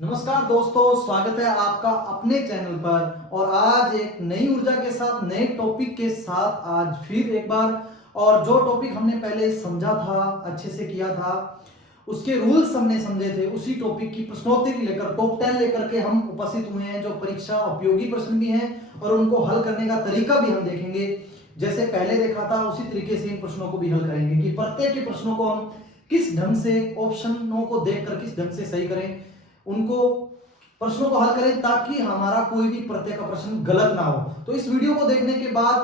नमस्कार दोस्तों, स्वागत है आपका अपने चैनल पर। और आज एक नई ऊर्जा के साथ, नए टॉपिक के साथ आज फिर एक बार। और जो टॉपिक हमने पहले समझा था, अच्छे से किया था, उसके रूल्स हमने समझे थे, उसी टॉपिक की प्रश्नोत्तरी लेकर टॉप 10 लेकर के हम उपस्थित हुए हैं, जो परीक्षा उपयोगी प्रश्न भी हैं और उनको हल करने का तरीका भी हम देखेंगे। जैसे पहले देखा था उसी तरीके से इन प्रश्नों को भी हल करेंगे कि प्रत्येक के प्रश्नों को हम किस ढंग से, ऑप्शनों को देखकर किस ढंग से सही करें, उनको प्रश्नों को हल करें ताकि हमारा कोई भी प्रत्येक का प्रश्न गलत ना हो। तो इस वीडियो को देखने के बाद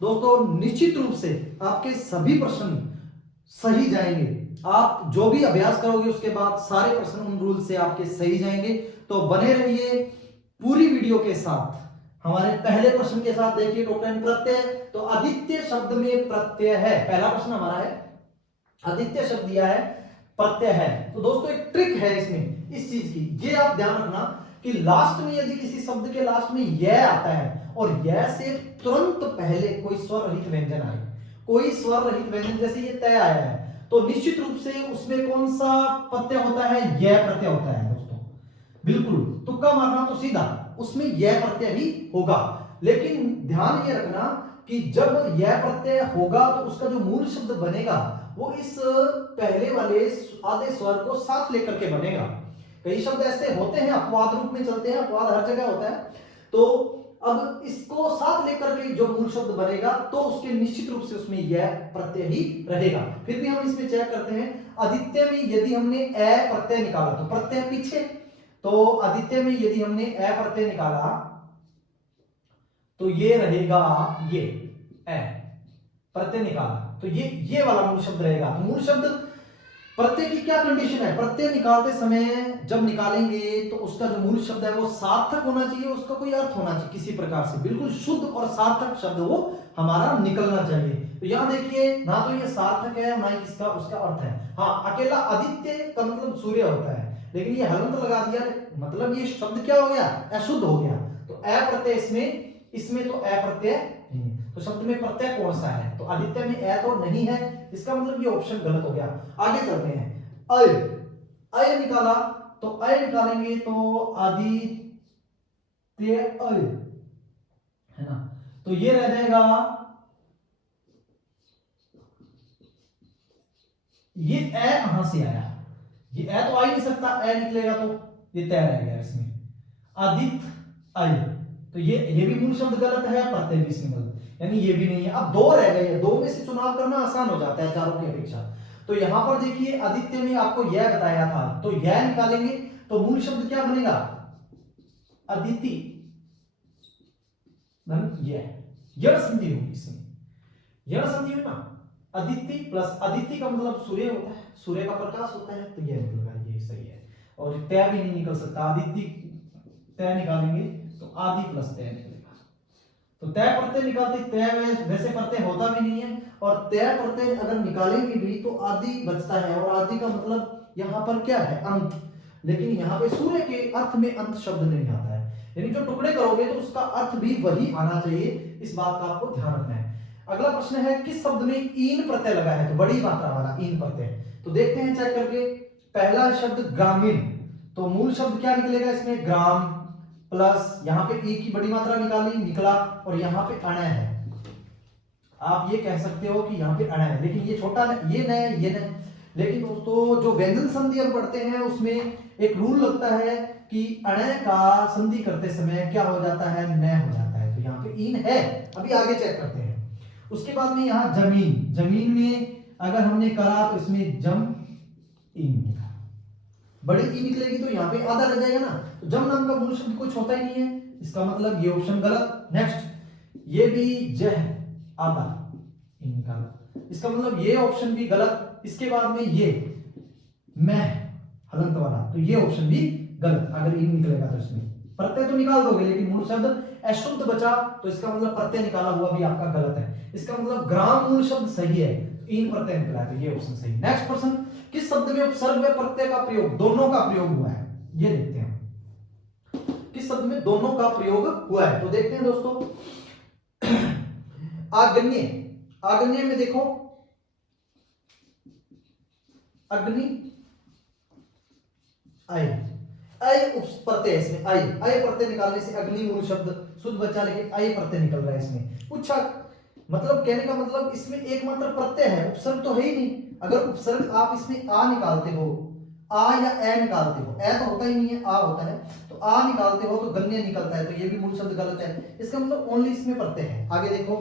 दोस्तों निश्चित रूप से आपके सभी प्रश्न सही जाएंगे। आप जो भी अभ्यास करोगे उसके बाद सारे प्रश्न उन रूल से आपके सही जाएंगे। तो बने रहिए पूरी वीडियो के साथ। हमारे पहले प्रश्न के साथ देखिए, टॉप 10 प्रत्यय। तो आदित्य शब्द में प्रत्यय है, पहला प्रश्न हमारा है। आदित्य शब्द दिया है, प्रत्यय है। तो दोस्तों एक ट्रिक है इसमें, इस चीज की ये आप ध्यान रखना कि लास्ट में यदि किसी शब्द के लास्ट में यह आता है और यह से तुरंत पहले कोई स्वर रहित व्यंजन आए, कोई स्वर रहित व्यंजन, जैसे ये तय आया है, तो निश्चित रूप से उसमें कौन सा प्रत्यय होता है? यह प्रत्यय होता है दोस्तों। बिल्कुल तुक्का मारना तो सीधा, उसमें यह प्रत्यय ही होगा। लेकिन ध्यान ये रखना कि जब यह प्रत्यय होगा तो उसका जो मूल शब्द बनेगा वो इस पहले वाले आधे स्वर को साथ लेकर के बनेगा। कई शब्द ऐसे होते हैं अपवाद रूप में चलते हैं, अपवाद हर जगह होता है। तो अब इसको साथ लेकर के जो मूल शब्द बनेगा तो उसके निश्चित रूप से उसमें यह प्रत्यय ही रहेगा। फिर भी हम इसमें चेक करते हैं, आदित्य में यदि हमने ए प्रत्यय निकाला तो प्रत्यय पीछे, तो आदित्य में यदि हमने ए प्रत्यय निकाला तो ये रहेगा, ये ए प्रत्यय निकाला तो ये वाला मूल शब्द रहेगा। मूल शब्द प्रत्यय की क्या कंडीशन है? प्रत्यय निकालते समय जब निकालेंगे तो उसका जो मूल शब्द है वो सार्थक होना चाहिए, उसका कोई अर्थ होना चाहिए किसी प्रकार से, बिल्कुल शुद्ध और सार्थक शब्द वो हमारा निकलना चाहिए। तो यहां देखिए, ना तो ये सार्थक है ना ही इसका उसका अर्थ है। हाँ, अकेला आदित्य का मतलब सूर्य होता है, लेकिन ये हलंत लगा दिया, मतलब ये शब्द क्या हो गया? अशुद्ध हो गया। तो अ प्रत्यय इसमें तो अ प्रत्यय नहीं। तो शब्द में प्रत्यय कौन सा है? तो आदित्य में अ तो नहीं है, इसका मतलब ये ऑप्शन गलत हो गया। आगे चलते हैं, अय अय निकाला, तो अय निकालेंगे तो आदित्य अय है ना, तो ये रह जाएगा, ये अ कहां से आया? ये अ तो आ ही नहीं सकता, अ निकलेगा तो ये तय रह गया इसमें, आदित्य अय। तो ये भी मूल शब्द गलत है, प्रत्यय भी इसमें गलत, यानी ये भी नहीं है। अब दो रह गए, दो में से चुनाव करना आसान हो जाता है चारों की अपेक्षा। तो यहां पर देखिए, आदित्य में आपको यह बताया था, तो यह निकालेंगे तो मूल शब्द क्या बनेगा? अदिति, यह संधि होगी इसमें, यह संधि है ना। अदिति प्लस अदिति का मतलब सूर्य होता है, सूर्य का प्रकाश होता है, तो यह निकलेगा, ये सही है। और तय भी नहीं निकल सकता, आदित्य तय निकालेंगे तो आदि प्लस तय निकलेगा। तो तय प्रत्यय निकालते, तय में वैसे प्रत्यय होता भी नहीं है, और तय प्रत्यय अगर निकालेंगे भी तो आदि बचता है, और आदि का मतलब यहाँ पर क्या है? अंत। लेकिन यहाँ पे सूर्य के अर्थ में अंत शब्द नहीं आता है, यानी जो टुकड़े करोगे तो उसका अर्थ भी वही आना चाहिए, इस बात का आपको ध्यान रखना है। अगला प्रश्न है, किस शब्द में ईन प्रत्यय लगा है? तो बड़ी मात्रा वाला ईन प्रत्यय। तो देखते हैं चेक करके, पहला शब्द ग्रामीण, तो मूल शब्द क्या निकलेगा इसमें? ग्राम प्लस यहाँ पे ई की बड़ी मात्रा निकला, और यहाँ पे अण है। आप ये कह सकते हो कि यहाँ पे अण है, लेकिन ये छोटा ये न, ये न। लेकिन दोस्तों जो व्यंजन संधि हम पढ़ते हैं उसमें एक रूल लगता है कि अण का संधि करते समय क्या हो जाता है? न हो जाता है। तो यहाँ पे ईन है, अभी आगे चेक करते हैं। उसके बाद में यहाँ जमीन, जमीन में अगर हमने करा तो इसमें जम ईन निकला, बड़ी ई निकलेगी तो यहाँ पे आधा रह जाएगा ना। तो जम नाम का मूल शब्द कुछ होता ही नहीं है, इसका मतलब ये ऑप्शन गलत। नेक्स्ट, ये भी जह आधा ई निकाला, इसका मतलब ये ऑप्शन भी गलत। इसके बाद में ये मैं हलंत वाला, तो ये ऑप्शन भी गलत। अगर ई निकलेगा तो इसमें प्रत्यय तो निकाल दोगे, लेकिन मूल शब्द अशुद्ध बचा, तो इसका मतलब प्रत्यय निकाला हुआ भी आपका गलत है। इसका मतलब ग्राम मूल शब्द सही है, इन प्रत्यय निकला है, तो ये ऑप्शन सही। नेक्स्ट क्वेश्चन, किस शब्द में उपसर्ग व प्रत्यय का प्रयोग, दोनों का प्रयोग हुआ है? ये देखते हैं किस शब्द में दोनों का प्रयोग हुआ है। तो देखते हैं दोस्तों, आग्नेय, आग्नेय में देखो, अग्नि अय, अय प्रत्यय इसमें अय प्रत्यय निकालने से अग्नि मूल शब्द शुद्ध बचा, लेकिन अय प्रत्यय निकल रहा है इसमें। पूछा मतलब कहने का मतलब इसमें एकमात्र प्रत्यय है, उपसर्ग तो है ही नहीं। अगर उपसर्ग आप इसमें आ निकालते हो, आ या ए निकालते हो, ए तो होता ही नहीं है, आ होता है, तो आ निकालते हो तो गण्य निकलता है, तो ये भी मूल शब्द गलत है। इसका मतलब ओनली इसमें प्रत्यय है। आगे देखो,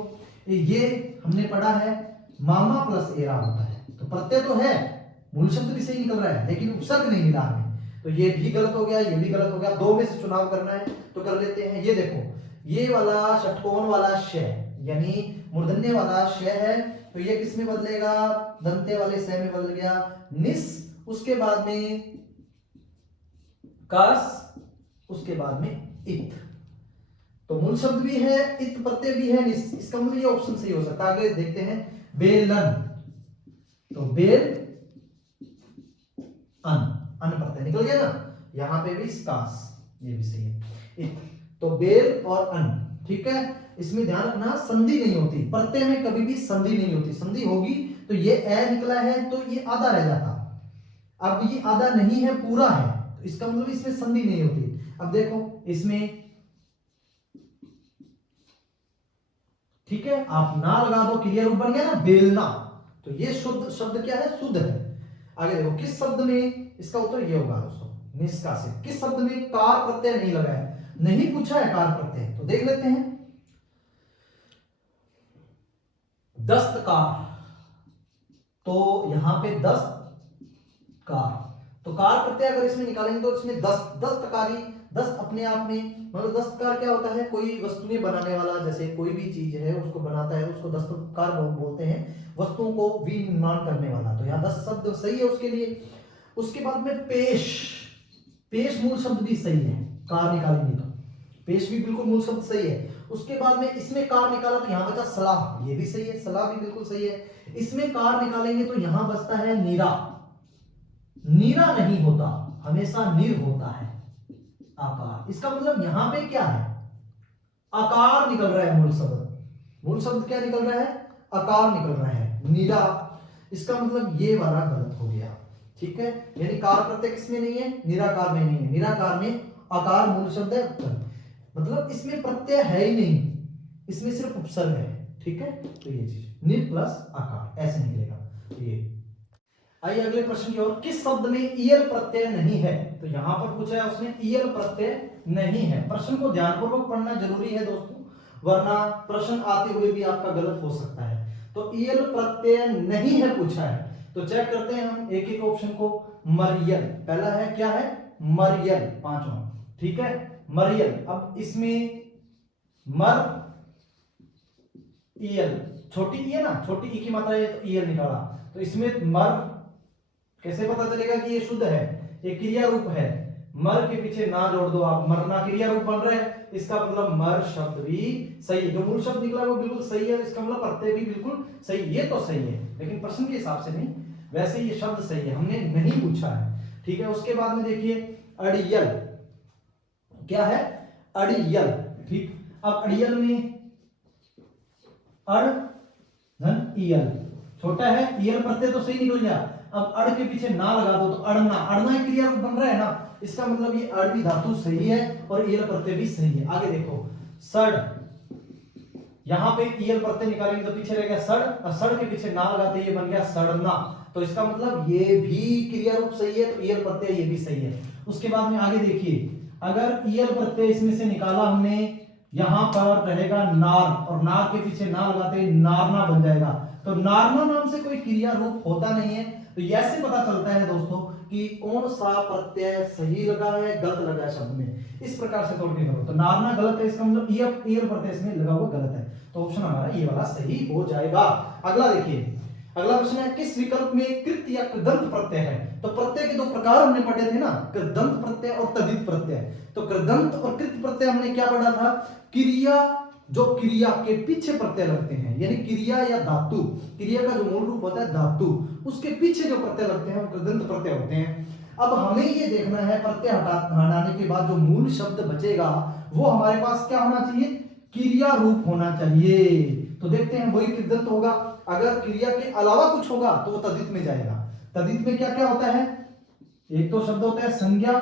ये हमने पढ़ा है मामा प्लस एरा होता है, तो प्रत्यय तो है, मूल शब्द भी सही निकल रहा है, लेकिन उपसर्ग नहीं मिला हमें, तो ये भी गलत हो गया, ये भी गलत हो गया। दो में से चुनाव करना है तो कर लेते हैं। ये देखो, ये वाला षटकोण वाला श यानी मूर्धन्य वाला श है, तो ये किस में बदलेगा, दंते वाले स में बदल गया निस, उसके बाद में कस, उसके बाद में इत। तो मूल शब्द भी है, इत प्रत्यय भी है, निस। इसका मतलब ये ऑप्शन सही हो सकता है। आगे देखते हैं, बेलन, तो बेल अन प्रत्यय निकल गया ना, यहां पे भी स्कास, ये भी सही है। इत, तो बेल और अन, ठीक है। इसमें ध्यान रखना संधि नहीं होती, प्रत्यय में कभी भी संधि नहीं होती। संधि होगी तो ये ए निकला है तो ये आधा रह जाता, अब ये आधा नहीं है, पूरा है, तो इसका मतलब इसमें संधि नहीं होती। अब देखो इसमें, ठीक है, आप ना लगा दो, क्रिया रूप बन गया ना बेलना, तो ये शुद्ध शब्द क्या है, शुद्ध है। आगे देखो, किस शब्द में, इसका उत्तर ये होगा दोस्तों, निष्कासित। किस शब्द में कार प्रत्यय नहीं लगा है, नहीं पूछा है कार प्रत्यय, तो देख लेते हैं। दस्तकार, तो यहां पे दस्तकार, तो कार प्रत्यय अगर इसमें निकालेंगे तो इसमें दस्तकारी, दस्त अपने आप में, मतलब दस्तकार क्या होता है, कोई वस्तुएं बनाने वाला, जैसे कोई भी चीज है उसको बनाता है, उसको दस्तकार बोलते हैं, वस्तुओं को विनिर्माण करने वाला। तो यहाँ दस्त शब्द सही है उसके लिए। उसके बाद में पेश, पेश मूल शब्द भी सही है, कार निकालेंगे तो पेश भी बिल्कुल मूल शब्द सही है। उसके बाद में इसमें कार निकाला तो यहां बचा सलाह, ये भी सही है, सलाह भी बिल्कुल सही है। इसमें कार निकालेंगे तो यहां बचता है नीरा, नीरा नहीं होता, हमेशा निर होता है, आकार। इसका मतलब यहां पे क्या है, आकार निकल रहा है, मूल शब्द, मूल शब्द क्या निकल रहा है, आकार निकल रहा है, नीरा। इसका मतलब ये वाला गलत हो गया, ठीक है। यानी कार प्रत्यय किसमें नहीं है, निराकार में नहीं है, निराकार में आकार मूल शब्द है, मतलब इसमें प्रत्यय है ही नहीं, इसमें सिर्फ उपसर्ग है, ठीक है। तो ये चीज निर प्लस आकार ऐसे निकलेगा। तो ये आइए अगले प्रश्न की ओर, किस शब्द में ईयल प्रत्यय नहीं है, तो यहां पर पूछा है उसने ईयल प्रत्यय नहीं है। प्रश्न को ध्यानपूर्वक पढ़ना जरूरी है दोस्तों, वरना प्रश्न आते हुए भी आपका गलत हो सकता है। तो ईयल प्रत्यय नहीं है पूछा है, तो चेक करते हैं हम एक एक ऑप्शन को। मरियल पहला है, क्या है, मरियल, पांचवा, ठीक है, मरियल। अब इसमें मर ईयल, छोटी ई है ना, छोटी ई की मात्रा है तो ईयल निकाला, तो इसमें मर कैसे पता चलेगा कि ये शुद्ध है, ये क्रिया रूप है, मर के पीछे ना जोड़ दो आप, मरना क्रिया रूप बन रहा है, इसका मतलब मर शब्द भी सही है, जो मूल शब्द निकला वो बिल्कुल सही है, इसका मतलब प्रत्यय भी बिल्कुल सही, ये तो सही है, लेकिन प्रश्न के हिसाब से नहीं, वैसे ये शब्द सही है, हमने नहीं पूछा है, ठीक है। उसके बाद में देखिए अड़ियल, क्या है, अड़ियल, ठीक। अब अड़ियल में अड़ धन ईयल, छोटा है, ईयल प्रत्यय तो सही निकल गया। अब अड़ के पीछे ना लगा दो तो अड़ना, अड़ना एक क्रिया रूप बन रहा है ना, इसका मतलब ये अड़ भी धातु सही है और ईयल प्रत्यय भी सही है। आगे देखो सड़, यहां पे ईयल प्रत्यय निकालेंगे तो पीछे रह गया सड़, और सड़ के पीछे ना लगाते ये बन गया सड़ना, तो इसका मतलब ये भी क्रिया रूप सही है, तो ईयल प्रत्यय ये भी सही है। उसके बाद में आगे देखिए, अगर ईयल प्रत्यय इसमें से निकाला हमने, यहां पर रहेगा नार, और नार के पीछे ना लगाते नारना बन जाएगा, तो नारना नाम से कोई क्रिया रूप होता नहीं है। तो ऐसे पता चलता है दोस्तों कि कौन सा प्रत्यय सही लगा है, गलत लगा है शब्द में, इस प्रकार से तोड़ के करो। तो नारना गलत है, इसका मतलब ईयर प्रत्यय इसमें लगा हुआ गलत है, तो ऑप्शन हमारा ये वाला सही हो जाएगा। अगला देखिए, अगला प्रश्न है, किस विकल्प में कृत या कृदंत प्रत्यय है, तो प्रत्यय के दो प्रकार हमने पढ़े थे ना, कृदंत प्रत्यय और तद्धित प्रत्यय। तो कृदंत और कृत प्रत्यय हमने क्या पढ़ा था, क्रिया, जो क्रिया के पीछे प्रत्यय लगते हैं, यानी क्रिया या धातु, क्रिया का जो मूल रूप होता है धातु, उसके पीछे जो प्रत्यय लगते हैं वो कृदंत प्रत्यय होते हैं। अब हमें ये देखना है प्रत्यय हटाने के बाद जो मूल शब्द बचेगा वो हमारे पास क्या होना चाहिए, क्रिया रूप होना चाहिए। तो देखते हैं वही कृदंत होगा, अगर क्रिया के अलावा कुछ होगा तो वो तद्धित में जाएगा। तद्धित में क्या क्या होता है, एक तो शब्द होता है संज्ञा,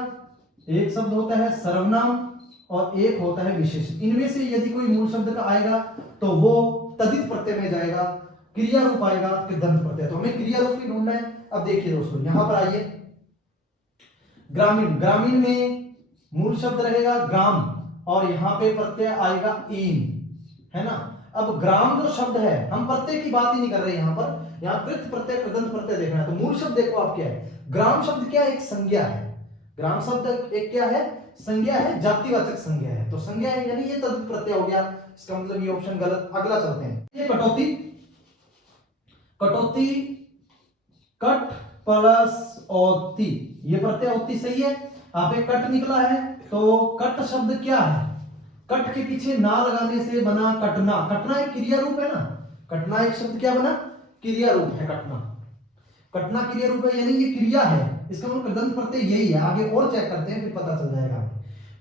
एक शब्द होता है सर्वनाम और एक होता है विशेषण। इनमें से यदि कोई मूल शब्द का आएगा तो वो तदित प्रत्यय में जाएगा, क्रिया रूप आएगा कि दंत प्रत्यय। तो हमें क्रिया रूप ही ढूंढना है। अब देखिए दोस्तों, यहां पर आइए, ग्रामीण, ग्रामीण में मूल शब्द रहेगा ग्राम और यहां पे प्रत्यय आएगा ईन, है ना। अब ग्राम जो शब्द है, हम प्रत्यय की बात ही नहीं कर रहे यहां पर, यहां कृत प्रत्यय कृदंत प्रत्यय देखना है। तो मूल शब्द देखो आप क्या है, ग्राम शब्द क्या है, एक संज्ञा है। ग्राम शब्द एक क्या है, संज्ञा है, जातिवाचक संज्ञा है। तो संज्ञा है यानी ये तद्धित प्रत्यय हो गया, इसका मतलब ये ऑप्शन गलत। अगला चलते हैं, ये कटौती, कटौती कट प्लस औती, ये प्रत्यय औती सही है। यहाँ पे कट निकला है तो कट शब्द क्या है, कट के पीछे ना लगाने से बना कटना। कटना एक क्रिया रूप है ना, कटना एक शब्द क्या बना, क्रिया रूप है कटना। कटना क्रिया रूप है यानी ये क्रिया है, इसका मतलब कृदंत प्रत्यय यही है। आगे और चेक करते हैं फिर पता चल जाएगा।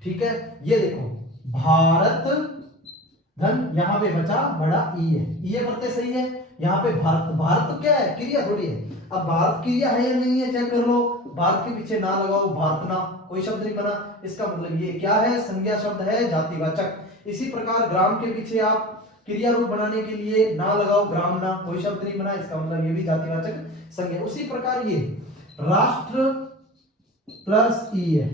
ठीक है, ये देखो भारत धन, यहां पे बचा बड़ा ई है, ये प्रत्यय सही है। यहाँ पे भारत, भारत तो क्या है, क्रिया थोड़ी है। अब भारत क्रिया है या नहीं है चेक कर लो, भारत के पीछे ना लगाओ, भारत ना, कोई शब्द नहीं बना। इसका मतलब ये क्या है, संज्ञा शब्द है, जातिवाचक। इसी प्रकार ग्राम के पीछे आप क्रिया रूप बनाने के लिए ना लगाओ, ग्राम ना, कोई शब्द नहीं बना, इसका मतलब ये भी जातिवाचक संज्ञा। उसी प्रकार ये राष्ट्र प्लस ई है,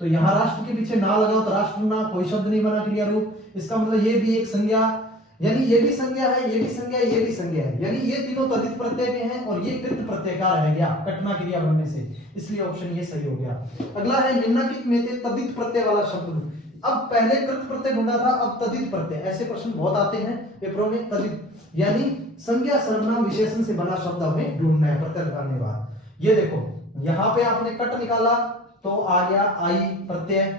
तो यहां राष्ट्र के पीछे ना लगाओ तो राष्ट्र ना, कोई शब्द नहीं बना, क्रिया रूप। इसका मतलब ये भी एक संज्ञा, यानी ये भी संज्ञा है, ये भी संज्ञा है, ये भी संज्ञा है, यानी ये तीनों तद्धित प्रत्यय के हैं और ये कृत प्रत्यय का रह गया कटना क्रिया बनने से, इसलिए ऑप्शन ये सही हो गया। अगला है निम्नलिखित में से तद्धित प्रत्यय वाला शब्द। अब पहले कृत प्रत्यय ढूंढा था, अब तद्धित प्रत्यय। ऐसे प्रश्न बहुत आते हैं पेपरों में, तद्धित यानी संज्ञा सर्वनाम विशेषण से बना शब्द हमें ढूंढना है प्रत्यय लगाने के बाद। ये देखो यहां पे आपने कट निकाला तो आ गया आई प्रत्यय,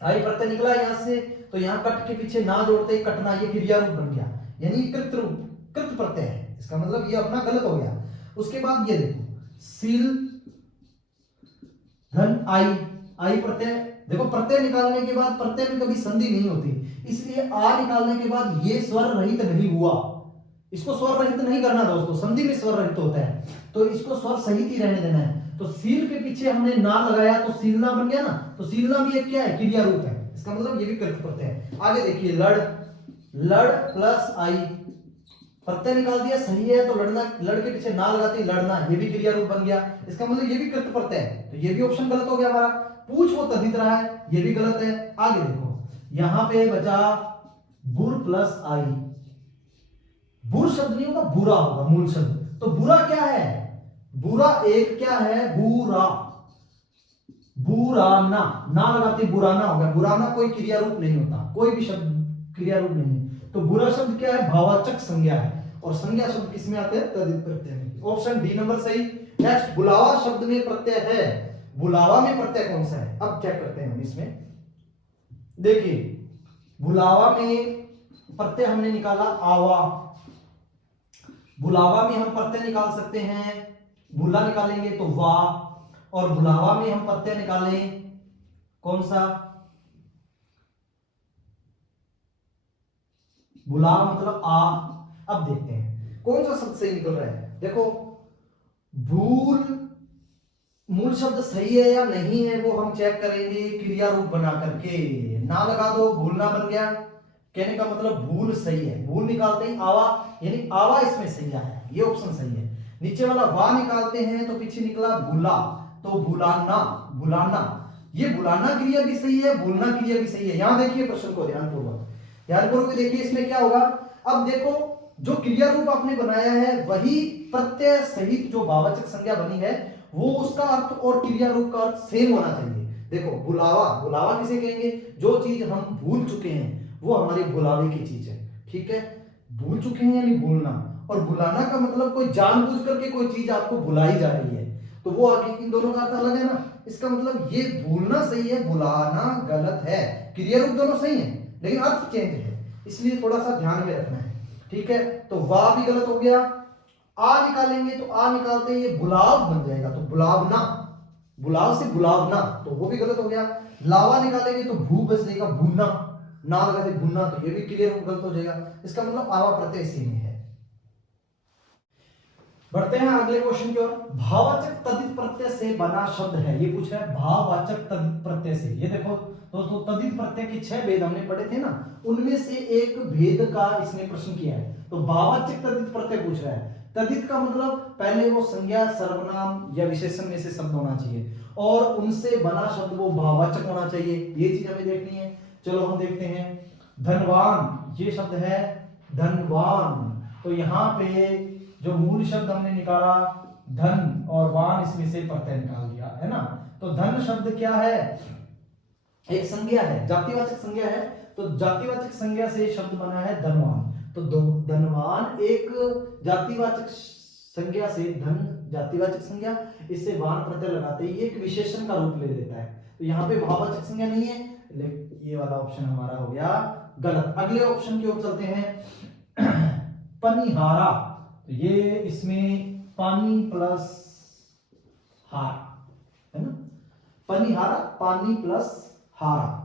आई प्रत्यय निकला यहां से, तो यहां कट के पीछे ना जोड़ते कटना, ये क्रिया रूप बन गया, यानी कृत रूप, कृत प्रत्यय है। इसका मतलब ये अपना गलत हो गया। उसके बाद ये देखो सील धन आई, आई प्रत्यय, देखो प्रत्यय निकालने के बाद प्रत्यय में कभी संधि नहीं होती, इसलिए आ निकालने के बाद ये स्वर रहित नहीं हुआ। इसको स्वर रहित नहीं करना दोस्तों, संधि में स्वर रहित होता है, तो इसको स्वर सहित ही रहने देना है। तो सील के पीछे हमने ना लगाया तो सीलना बन गया ना, तो सीलना भी एक क्या है, क्रिया रूप है। इसका मतलब ये भी कृत प्रत्यय है। आगे देखिए लड़, लड़ प्लस आई, प्रत्यय निकाल दिया सही है, तो लड़ना, लड़ के पीछे ना लगाते लड़ना, ये भी क्रिया रूप बन गया। इसका मतलब ये भी कृत प्रत्यय है, तो ये भी ऑप्शन गलत हो गया हमारा। पूछ वो तद्धित रहा है, ये भी गलत है। आगे देखो यहां पे बचा बुर प्लस आई, बुर शब्द नहीं होगा, बुरा होगा मूल शब्द। तो बुरा क्या है, बुरा एक क्या है, बुरा, बुराना, ना लगाते बुराना हो गया। बुराना कोई क्रिया रूप नहीं होता, कोई भी शब्द क्रिया रूप नहीं है। तो बुरा शब्द क्या है, भाववाचक संज्ञा है, और संज्ञा शब्द किसमें आते हैं, तद्धित प्रत्यय में। ऑप्शन डी नंबर सही। नेक्स्ट बुलावा शब्द में प्रत्यय है, बुलावा में प्रत्यय कौन सा है, अब चेक करते हैं हम इसमें। देखिए बुलावा में प्रत्यय हमने निकाला आवा, बुलावा में हम प्रत्यय निकाल सकते हैं, बुला निकालेंगे तो वाह, और बुलावा में हम प्रत्यय निकालें कौन सा, बुला मतलब आ। अब देखते हैं कौन सा शब्द सही निकल रहा है। देखो भूल मूल शब्द सही है या नहीं है वो हम चेक करेंगे क्रिया रूप बना करके। ना लगा दो, भूलना बन गया, कहने का मतलब भूल सही है। भूल निकालते ही आवा, यानी आवा इसमें सही है, ये ऑप्शन सही है। नीचे वाला वा निकालते हैं तो पीछे निकला भूला, तो भुलाना, भुलाना, ये भुलाना क्रिया भी सही है, भूलना क्रिया भी सही है। यहां देखिए प्रश्न को ध्यानपूर्वक, ध्यानपूर्वक देखिए इसमें क्या होगा। अब देखो जो क्रिया रूप आपने बनाया है वही प्रत्यय सहित जो भाववाचक संज्ञा बनी है वो उसका अर्थ और क्रिया रूप का अर्थ सेम होना चाहिए। देखो बुलावा, बुलावा किसे कहेंगे, जो चीज हम भूल चुके हैं वो हमारे बुलावे की चीज है। ठीक है, भूल चुके हैं यानी भूलना, और भुलाना का मतलब कोई जानबूझ करके कोई चीज आपको भुलाई जा रही है, तो वो आगे इन दोनों का अर्थ अलग है ना। इसका मतलब ये भूलना सही है, भुलाना गलत है। क्रिया रूप दोनों सही है लेकिन अर्थ चेंज है, इसलिए थोड़ा सा ध्यान में रखना है। ठीक है, तो वाह भी गलत हो गया। आ निकालेंगे तो आ निकालते ये बुलाव बन जाएगा, तो बुलावना, बुलाव से बुलावना, तो वो भी गलत हो गया। लावा निकालेंगे तो भू बच जाएगा, भूना, ना लगाते भूना, तो ये भी क्लियर गलत हो जाएगा। इसका मतलब आवा प्रत्यय सी में है। बढ़ते हैं अगले क्वेश्चन की ओर। भाववाचक तद्धित प्रत्यय से बना शब्द है, ये पूछ रहा है भाववाचक तद्धित प्रत्यय से। ये देखो दोस्तों, तद्धित प्रत्यय के 6 भेद हमने पढ़े थे ना, उनमें से एक भेद का इसने प्रश्न किया है। तो भाववाचक तद्धित प्रत्यय पूछ रहा है। तद्धित का मतलब पहले वो संज्ञा, सर्वनाम या विशेषण में से शब्द होना चाहिए और उनसे बना शब्द वो भाववाचक होना चाहिए। ये चीज हमें देखनी है। चलो हम देखते हैं। धनवान, ये शब्द है धनवान। तो यहाँ पे जो मूल शब्द हमने निकाला धन और वान, इसमें से प्रत्यय निकाल दिया है ना। तो धन शब्द क्या है? एक संज्ञा है, जातिवाचक संज्ञा है। तो जातिवाचक संज्ञा से शब्द बना है धनवान। तो धनवान एक जातिवाचक संज्ञा से, धन जातिवाचक संज्ञा, इससे वान प्रत्यय लगाते ही एक विशेषण का रूप ले लेता है। तो यहाँ पे भाववाचक संज्ञा नहीं है, लेकिन ये वाला ऑप्शन हमारा हो गया गलत। अगले ऑप्शन की ओर चलते हैं। पनिहारा, तो ये इसमें पानी प्लस हार है ना, पनिहारा, पानी प्लस हारा।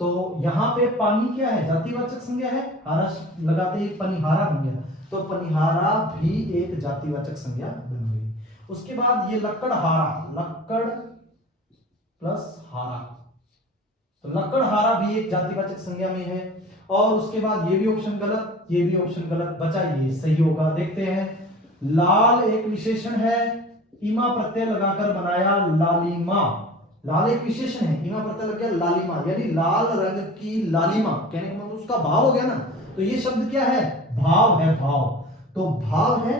तो यहाँ पे पानी क्या है? जातिवाचक संज्ञा है, हारा लगाते ही पनिहारा बन गया। तो पनिहारा भी एक जातिवाचक संज्ञा बन गई। उसके बाद ये लक्कड़हारा, लक्कड़ प्लस हारा, तो लक्कड़हारा भी एक जातिवाचक संज्ञा में है। और उसके बाद ये भी ऑप्शन गलत, ये भी ऑप्शन गलत, बचा ये सही होगा। देखते हैं। लाल एक विशेषण है, इमा प्रत्यय लगाकर बनाया लालिमा। लाल एक विशेषण है, इमा प्रत्यय लग गया लालिमा, यानी लाल रंग की लालिमा, कहने का मतलब उसका भाव हो गया ना। तो ये शब्द क्या है? भाव है, भाव। तो भाव है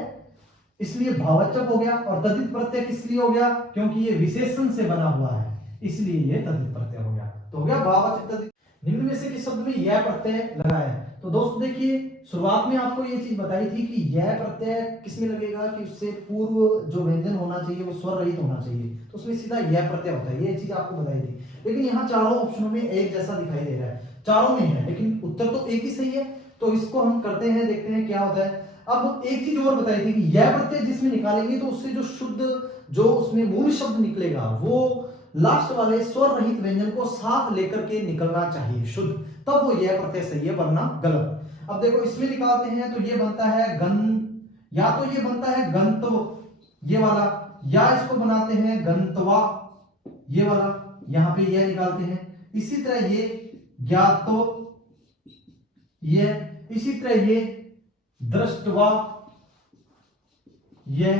इसलिए भाववाचक हो गया। और तद्धित प्रत्यय किस लिए हो गया? क्योंकि ये विशेषण से बना हुआ है, इसलिए ये तद्धित प्रत्यय हो गया। तो हो गया भाववाचक तद्धित। निम्न में से किस शब्द में यह प्रत्यय लगा है? तो दोस्तों देखिए, शुरुआत में आपको ये चीज बताई थी कि यह प्रत्यय किसमें लगेगा कि उससे पूर्व जो व्यंजन होना चाहिए वो स्वर रहित होना चाहिए। तो उसमें सीधा यह प्रत्यय होता है, ये चीज आपको बताई थी। लेकिन यहाँ चारों ऑप्शनों में एक जैसा दिखाई दे रहा है, चारों में है, लेकिन उत्तर तो एक ही सही है। तो इसको हम करते हैं, देखते हैं क्या होता है। अब एक चीज और बताई थी कि यह प्रत्यय जिसमें निकालेंगे तो उससे जो शुद्ध, जो उसमें मूल शब्द निकलेगा, वो लास्ट वाले स्वर रहित व्यंजन को साथ लेकर के निकलना चाहिए शुद्ध, तब वो यह प्रत्यय सही है, वरना गलत। अब देखो इसमें निकालते हैं तो ये बनता है गन, या तो ये बनता है गंतव, ये वाला, या इसको बनाते हैं गंतवा, ये वाला, यहां पे यह निकालते हैं। इसी तरह ये ज्ञातो, ये, इसी तरह ये दृष्टवा, ये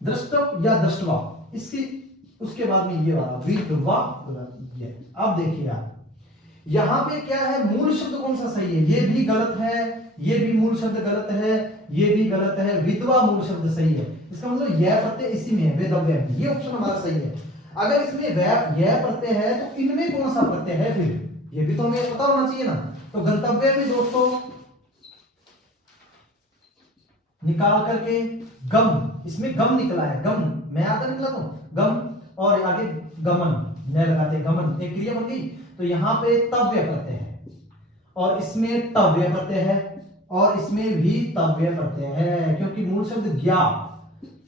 दृष्टव या दृष्टवा, इसकी उसके बाद में ये वाला विधवा, ये। अब देखिए आप, यहां पे क्या है? मूल शब्द कौन सा सही है? ये भी गलत है, ये भी मूल शब्द गलत है, ये भी गलत है, विधवा मूल शब्द सही है। इसका मतलब यह प्रत्यय इसी में है, वेदव्य में, ये ऑप्शन हमारा सही है। अगर इसमें यह प्रत्यय है तो इनमें कौन सा प्रत्यय है? फिर ये भी तो हमें पता होना चाहिए ना। तो गंतव्य में दोस्तों निकाल करके गम, इसमें गम निकला है, गम, मैं आता निकला तो गम, और आगे गमन, न लगाते गमन, एक क्रिया बन गई। तो यहाँ पे तव्य प्रत्यय है, और इसमें तव्य प्रत्यय है, और इसमें भी तव्य प्रत्यय है, क्योंकि मूल शब्द ज्ञा,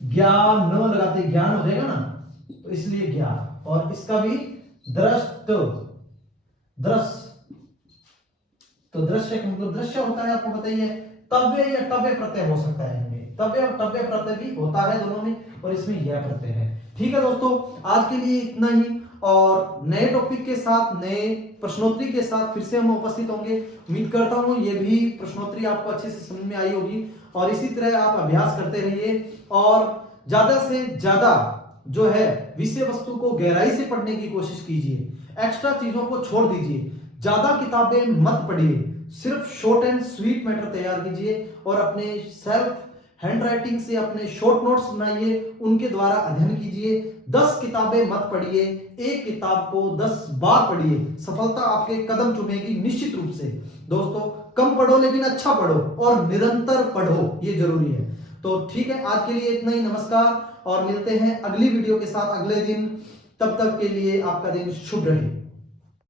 ज्ञान न लगाते ज्ञान हो जाएगा ना, तो इसलिए ज्ञान। और इसका भी दृष्ट, दृश्य, तो दृश्य का मतलब दृश्य होता है, आपको बताइए। तव्य या तव्य प्रत्यय हो सकता है इनमें, तव्य और तव्य प्रत्यय भी होता है दोनों में, और इसमें यह प्रत्यय है। ठीक है दोस्तों, आज के लिए इतना ही, और नए टॉपिक के साथ, नए प्रश्नोत्तरी के साथ फिर से हम उपस्थित होंगे। उम्मीद करता हूं ये भी प्रश्नोत्तरी आपको अच्छे से समझ में आई होगी, और इसी तरह आप अभ्यास करते रहिए, और ज्यादा से ज्यादा जो है विषय वस्तु को गहराई से पढ़ने की कोशिश कीजिए। एक्स्ट्रा चीजों को छोड़ दीजिए, ज्यादा किताबें मत पढ़िए, सिर्फ शॉर्ट एंड स्वीट मैटर तैयार कीजिए, और अपने सेल्फ हैंड राइटिंग से अपने शॉर्ट नोट्स बनाइए, उनके द्वारा अध्ययन कीजिए। 10 किताबें मत पढ़िए, एक किताब को 10 बार पढ़िए, सफलता आपके कदम चूमेगी निश्चित रूप से। दोस्तों, कम पढ़ो लेकिन अच्छा पढ़ो, और निरंतर पढ़ो, ये जरूरी है। तो ठीक है, आज के लिए इतना ही। नमस्कार, और मिलते हैं अगली वीडियो के साथ अगले दिन। तब तक के लिए आपका दिन शुभ रहे।